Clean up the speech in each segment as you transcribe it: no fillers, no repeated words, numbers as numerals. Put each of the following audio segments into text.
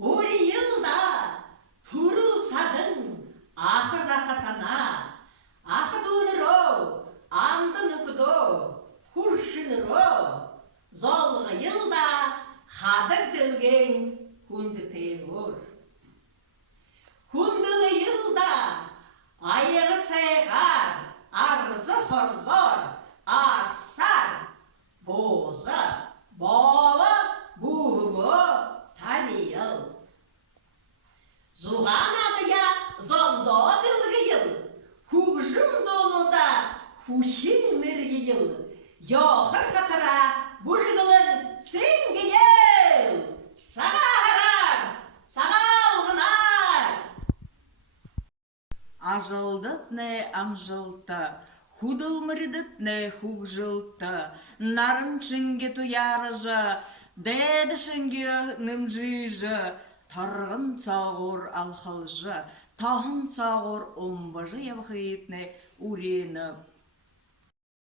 Ори yılda turulsadın ahı zakatana, ahı dunuro, andın ukudu, hurşinuro, zolgı yılda hadık dilgen hundi teğur. Hundılı yılda ayağı saygar, arzı horzor, arsar, boza, bala, buğu, tanıyıl. Zuğan adıya zonda dılgı yıl, hujum dolu da huşin mirgi yıl, yoğur katıra bujgılın singi yıl, sağa harar, sağa algınar. Ажалдытне амжылта, худылмырдытне хугжылта, нарынчынге туярыжы, дәдішінге нымжыжы, тарғын сағыр алхалжы, тахын сағыр омбажы явхиетне уреніп.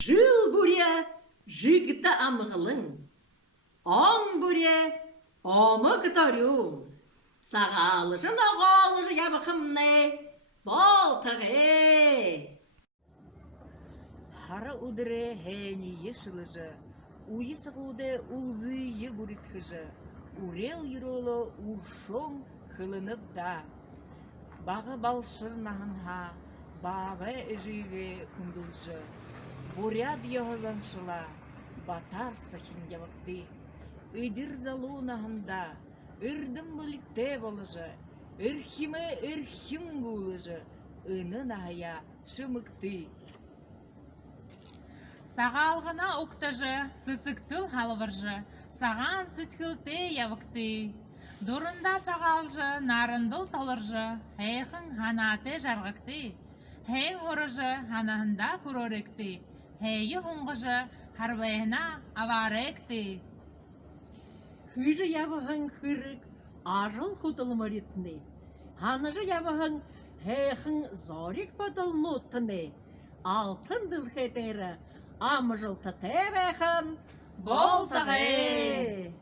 Жыл бүре жігіті амғылың, аң бүре омық тарюң, сағалыжын ағалыжы ябықымне болтығы. Хары удыре хәни ешылыжы, уйы сағуды улзые буритхыжы, урел юролы уршоң хылынып да. Бағы балшырнағынға, бағы әжіге күнділжі, бурят яғызаншыла, батар сахин явықты. Ыдыр залунағында, үрдім бүлікте болыжы, үрхімі үрхім бұлыжы, ынын ая шымықты. Сағалғына уқтыжы, сысықтыл халвыржы, саған сытқылты явықты. Дұрында сағалжы, нарындыл толыржы, хейхің ханаты жарғықты. Хейң хорыжы, ханahында күроректі. Хейі хуңғыжы, харвайына аваректі. Хыжы ябығын хырык, ажыл худылмыритны. Ханыжы ябығын хейхін зорик подылнутны. Алтын дылхетері, амжыл тәтәбәхін Болтығы.